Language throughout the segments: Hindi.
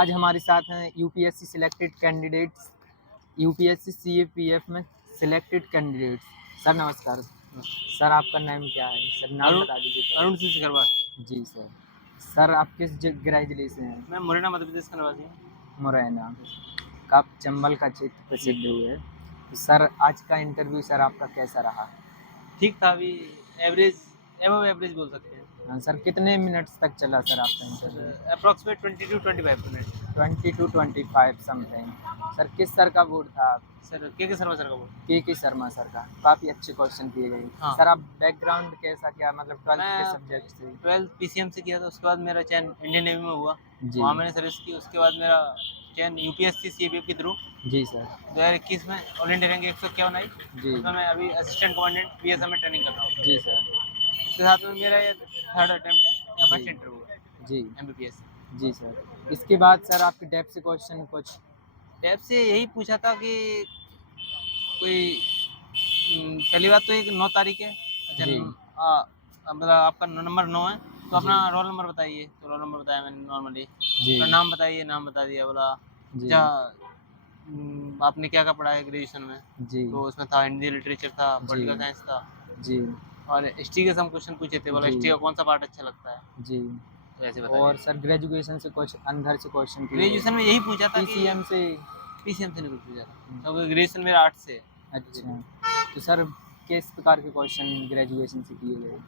आज हमारे साथ हैं UPSC selected candidates, UPSC CAPF में सिलेक्टेड कैंडिडेट्स। सर नमस्कार। सर आपका नाम क्या है? सर नाम बता दीजिए। अरुण सिंह सिकरवार। जी सर। सर आप किस जगह जिले से हैं? मैं मुरैना मध्य प्रदेश का निवासी हूँ। मुरैना का। आप चंबल का क्षेत्र प्रसिद्ध हुए। तो सर आज का इंटरव्यू सर आपका कैसा रहा? ठीक था, अभी एवरेज एबव एवरेज बोल सकते हैं। हाँ, सर कितने मिनट्स तक चला सर आपका interview? Approximate 20 to 25 minute. 20 to 25 something. Sir किस सर का बोर्ड था? सर के शर्मा सर का बोल। के शर्मा सर का। काफ़ी अच्छे क्वेश्चन किए गए। हाँ। सर आप बैकग्राउंड कैसा क्या, मतलब 12th के मैं सब्जेक्ट से? 12th पीसीएम से किया था, उसके बाद मेरा चयन इंडियन नेवी में हुआ। जी। वहाँ मैंने सर्विस की। उसके बाद मेरा चयन यूपीएससी सीएपीएफ के थ्रू जी सर। 2021 में ऑल इंडिया रैंक 151 आई। जी। उसमें मैं अभी असिस्टेंट कमांडेंट बीएसएफ में ट्रेनिंग कर रहा हूँ। जी सर। उसके साथ में मेरा ये 3rd अटेम्प्ट है या फर्स्ट जी। इंटरव्यू है जी। एमबीबीएस। जी सर। इसके बाद सर आपके डेप्थ से क्वेश्चन कुछ? टैब से यही पूछा था कि कोई पहली बात तो एक 9 तारीख है। अच्छा जी। मतलब आपका नंबर 9 है, तो अपना जी। रोल नंबर बताइए। तो रोल नंबर बताया मैंने नॉर्मली। जी। अपना नाम बताइए, नाम बता दिया। बोला जी। अच्छा आपने क्या क्या पढ़ा है ग्रेजुएशन में? जी। तो उसमें था हिंदी लिटरेचर था, जी। पॉलिटिकल साइंस था जी। और हिस्ट्री के सम क्वेश्चन पूछे थे। बोला जी। हिस्ट्री का कौन सा पार्ट अच्छा लगता है, जी। तो ऐसे और बताइए। सर ग्रेजुएशन से कुछ अंदर से क्वेश्चन किए? ग्रेजुएशन में यही पूछा था कि पीसीएम से? पीसीएम से नहीं कुछ पूछा था, क्योंकि ग्रेजुएशन मेरा आर्ट्स से है। अच्छा। तो सर किस प्रकार के क्वेश्चन ग्रेजुएशन से किए गए?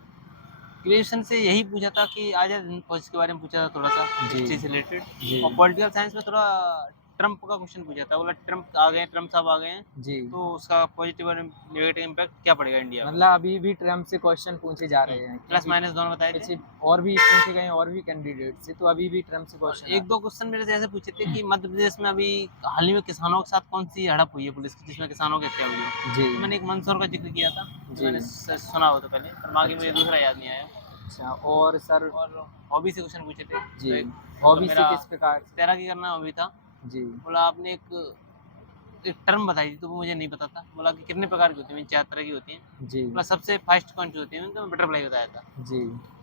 ग्रेजुएशन से यही पूछा था कि आज़ाद हिंद फौज के बारे में पूछा था थोड़ा सा, जी। हिस्ट्री से रिलेटेड। जी। और पॉलिटिकल साइंस में थोड़ा ट्रम्प का क्वेश्चन पूछा था। बोला ट्रम्प आ गए हैं, ट्रम्प साहब आ गए हैं, जी। तो उसका पॉजिटिव और नेगेटिव इम्पैक्ट क्या पड़ेगा इंडिया में। मतलब अभी भी ट्रम्प से क्वेश्चन पूछे जा रहे हैं प्लस क्योंकि माइनस दोनों बताए थे। पीछे और भी पूछे गए और भी कैंडिडेट से, तो अभी भी ट्रम्प से और क्वेश्चन एक दो क्वेश्चन मेरे से ऐसे पूछे थे कि मध्य प्रदेश में अभी हाल ही में किसानों के साथ कौन सी हड़प हुई है पुलिस की, जिसमें किसानों की हत्या हुई है। जी। तो मैंने एक मंदसौर का जिक्र किया था, जो जी। मैंने सुना हो तो पहले, पर बाकी मुझे अच्छा। दूसरा याद नहीं आया। अच्छा। और सर? और हॉबी से क्वेश्चन पूछे थे। जी। तो एक हॉबी से मेरा किस प्रकार? तैराकी करना हॉबी था। जी। बोला आपने एक टर्म बताई थी, तो वो मुझे नहीं पता था। बोला कि कितने प्रकार की होती हैं? 4 तरह की होती हैं। जी। बोला सबसे फास्ट कौन सी होती है? तो बटरफ्लाई बताया था। जी।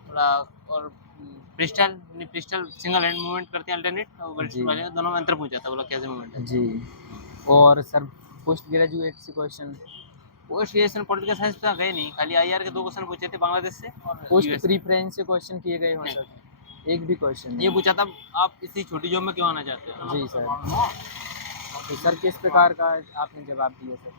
बोला और पिस्टल सिंगल हैंड मूवमेंट करते हैं अल्टरनेट, और जी। वर्टिकल दोनों में अंतर पूछा था। बोला कैसे मूवमेंट है। जी। और सर पोस्ट ग्रेजुएट से question? Post graduation political science पे गए नहीं, खाली आईआर के 2 क्वेश्चन पूछे थे बांग्लादेश से और पोस्ट यूएस से। प्रीफरेंस से क्वेश्चन किए गए हों नहीं, सर? एक भी क्वेश्चन ये नहीं? पूछा था आप इसी छोटी जॉब में क्यों आना चाहते हो। जी सर। तो सर किस प्रकार का आपने जवाब दिया सर?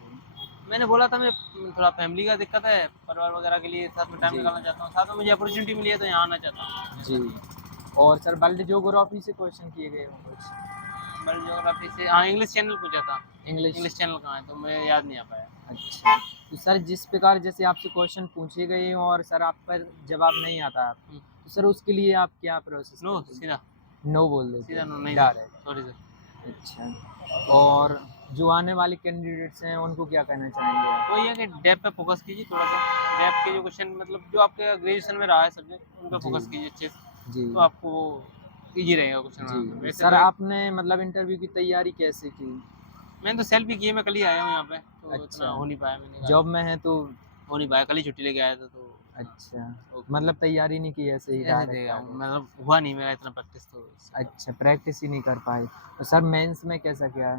मैंने बोला था मैं थोड़ा फैमिली का दिक्कत है, परिवार वगैरह के लिए साथ में टाइम जी। निकालना चाहता हूँ, साथ में मुझे अपॉर्चुनिटी मिली है तो यहाँ आना चाहता हूँ। जी। और सर वर्ल्ड ज्योग्राफी से क्वेश्चन किए गए हों कुछ? वर्ल्ड ज्योग्राफी से हाँ, इंग्लिश चैनल पूछा था। इंग्लिश? इंग्लिश चैनल कहाँ है, तो मुझे याद नहीं आ पाया। अच्छा। तो सर जिस प्रकार जैसे आपसे क्वेश्चन पूछे गए हों और सर आप पर जवाब नहीं आता है, तो सर उसके लिए आप क्या प्रोसेस नो, करते हैं? सीधा नो बोल देते सीधा नो, हैं नहीं सर, डायरेक्ट? Sorry sir. अच्छा। और जो आने वाले कैंडिडेट्स हैं उनको क्या कहना चाहेंगे आप? वही है कि डेप पे फोकस कीजिए थोड़ा सा। डेप के जो क्वेश्चन मतलब जो आपके ग्रेजुएशन में रहा है सब्जेक्ट, उन पे जी। फोकस कीजिए अच्छे से, जी। तो आपको ईजी रहेगा क्वेश्चन बनाना। जी। वैसे सर तो एक आपने मतलब इंटरव्यू की तैयारी कैसे की? मैंने तो सेल्फ ही की है, मैं कल ही आया हूँ यहाँ पे, तो इतना अच्छा। हो नहीं पाया। मैंने जॉब कहा में है तो? हो नहीं पाया, कल ही छुट्टी लेके आया था, तो इतना अच्छा। तो मतलब तैयारी नहीं की, ऐसे ही ऐसे डायरेक्ट देगा आ हूँ, गए? मतलब हुआ नहीं मेरा इतना प्रैक्टिस, तो अच्छा, प्रैक्टिस ही नहीं कर पाए। तो सर मेंस में कैसा क्या?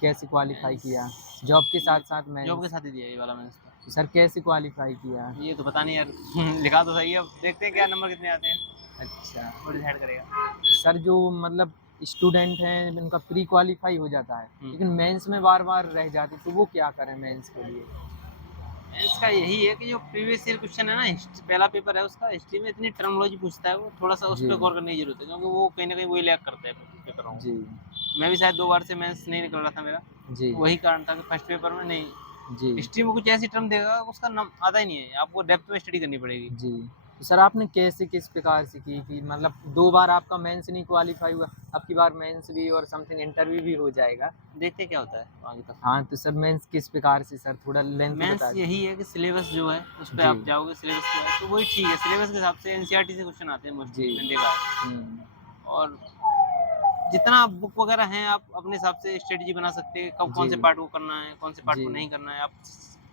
कैसे क्वालीफाई किया? जॉब के ये साथ-साथ जॉब के मेंस? साथ ही दिया ये वाला मैंने इसका। तो सर कैसे क्वालीफाई किया? ये तो पता नहीं यार लिखा तो सही है, अब देखते हैं क्या नंबर कितने आते हैं, अच्छा। वो डिसाइड करेगा। सर जो मतलब स्टूडेंट हैं उनका प्री क्वालीफाई हो जाता है, लेकिन मेंस में बार-बार रह जाते, तो वो क्या करें मेंस के लिए? इसका यही है कि जो प्रीवियस ईयर क्वेश्चन है ना, पहला पेपर है उसका, हिस्ट्री में इतनी टर्मिनोलॉजी पूछता है वो, थोड़ा सा उस जी। पर गौर करने की जरूरत है, क्योंकि वो कहीं ना कहीं वही लैग करता है पेपरों जी। को। मैं भी शायद 2 बार से मेंस नहीं निकल रहा था मेरा, जी। तो वही कारण था कि फर्स्ट पेपर में नहीं। जी। हिस्ट्री में कुछ ऐसी टर्म देगा उसका नाम आता ही नहीं है, आपको डेप्थ में स्टडी करनी पड़ेगी। जी। तो सर आपने कैसे किस प्रकार से की कि मतलब 2 बार आपका मेंस नहीं क्वालीफाई हुआ, अब की बार मेंस भी और समथिंग इंटरव्यू भी हो जाएगा। देखते हैं क्या होता है आगे तक। हाँ, तो सर मेंस किस प्रकार से सर थोड़ा लेंथ मेंस बता यही दीजिए। है कि सिलेबस जो है उस पर जी। आप जाओगे, सिलेबस के बाद तो वही ठीक है। सिलेबस के हिसाब से एनसीईआरटी से क्वेश्चन आते हैं मोस्टली, जी। मैंने देखा है। हुँ। और जितना बुक वगैरह हैं आप अपने हिसाब से स्ट्रेटजी बना सकते हैं, कब जी। कौन से पार्ट को करना है, कौन से पार्ट जी। को नहीं करना है। आप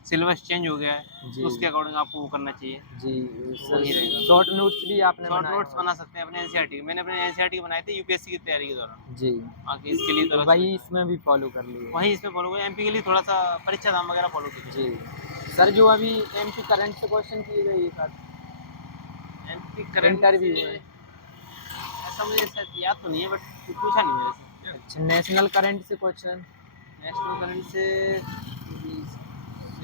सिलेबस चेंज हो गया है जी तो उसके अकॉर्डिंग आपको वो करना चाहिए। जी। वही रहेगा। शॉर्ट नोट्स भी आपने शॉर्ट बनाए नोट्स होंगे। बना सकते हैं अपने एनसीईआरटी के। मैंने अपने एनसीईआरटी के बनाए थे यूपीएससी की तैयारी के दौरान। जी, बाकी इसके लिए तो थोड़ा वही इसमें भी फॉलो कर लिए। वही इसमें फॉलो किया। एमपी के लिए थोड़ा सा परीक्षा धाम वगैरह फॉलो किए थे। जी सर, जो अभी एमपी करंट से क्वेश्चन किए गए ये सर एमपी करंट इंटरव्यू से में। ऐसा मुझे शायद याद तो नहीं है, बट पूछा नहीं मेरे से। अच्छा, नेशनल करंट से क्वेश्चन नेशनल करंट से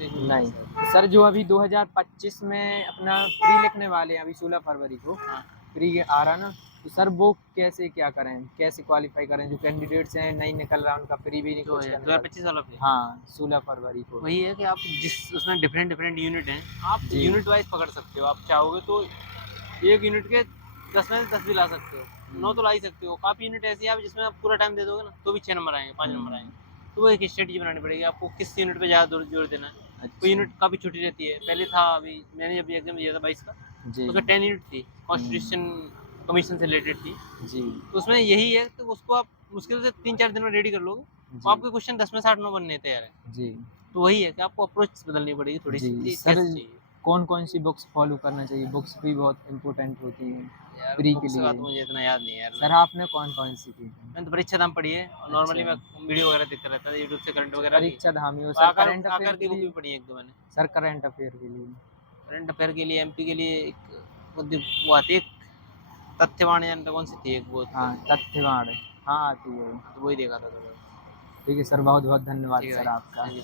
नहीं। सर जो अभी 2025 में अपना प्री लिखने वाले हैं, अभी 16 फरवरी को हाँ। प्री आ रहा ना, तो सर वो कैसे क्या करें, कैसे क्वालिफाई करें, जो कैंडिडेट्स हैं नहीं निकल रहा उनका प्री भी नहीं जो कुछ है करने 2025 वाला पे हाँ 16 फरवरी को। वही है कि आप जिस उसमें डिफरेंट डिफरेंट यूनिट हैं, आप जी। यूनिट वाइज पकड़ सकते हो। आप चाहोगे तो एक यूनिट के 10 में से 10 भी ला सकते हो, 9 तो ला ही सकते हो। काफ़ी यूनिट ऐसी है आप जिसमें आप पूरा टाइम दे दोगे ना तो भी 6 नंबर आएंगे, 5 नंबर आएंगे। तो वो एक स्ट्रेटजी बनानी पड़ेगी आपको, किस यूनिट पे ज़्यादा जोर देना है। अच्छा। कोई यूनिट काफ़ी छोटी रहती है। पहले था, अभी मैंने जब एग्जाम दिया था 22 का, जी उसमें 10 यूनिट थी, कॉन्स्टिट्यूशन कमीशन से रिलेटेड थी। जी तो उसमें यही है, तो उसको आप मुश्किल से 3-4 दिन में रेडी कर लोगे तो जी आपके क्वेश्चन 10 में 60 9 बनने तैयार है। जी तो वही है कि आपको अप्रोच बदलनी पड़ेगी थोड़ी सी जी। कि सर कैसे चाहिए। कौन कौन सी बुक्स फॉलो करना चाहिए, बुक्स भी बहुत इम्पोर्टेंट होती हैं यार प्री के बुक्स का लिए। तो मुझे इतना याद नहीं है यार। सर आपने कौन कौन सी की थी? मैंने तो परीक्षा धाम पढ़ी है और नॉर्मली मैं अच्छा। वीडियो वगैरह देखता रहता था यूट्यूब से करंट वगैरह की। परीक्षा धामी हो सर, आकर करंट अफेयर आकर के की बुक लिए। भी पढ़ी है एक दो मैंने। सर करंट अफेयर के लिए। करंट अफेयर के लिए एमपी के लिए एक वो आती है, तथ्यवाणी जानता कौन सी थी एक वो हाँ तथ्यवाण, हाँ आती है। तो वही देखा था। तो ठीक है सर, बहुत बहुत धन्यवाद ठीक है सर भाई, आपका। Thank you.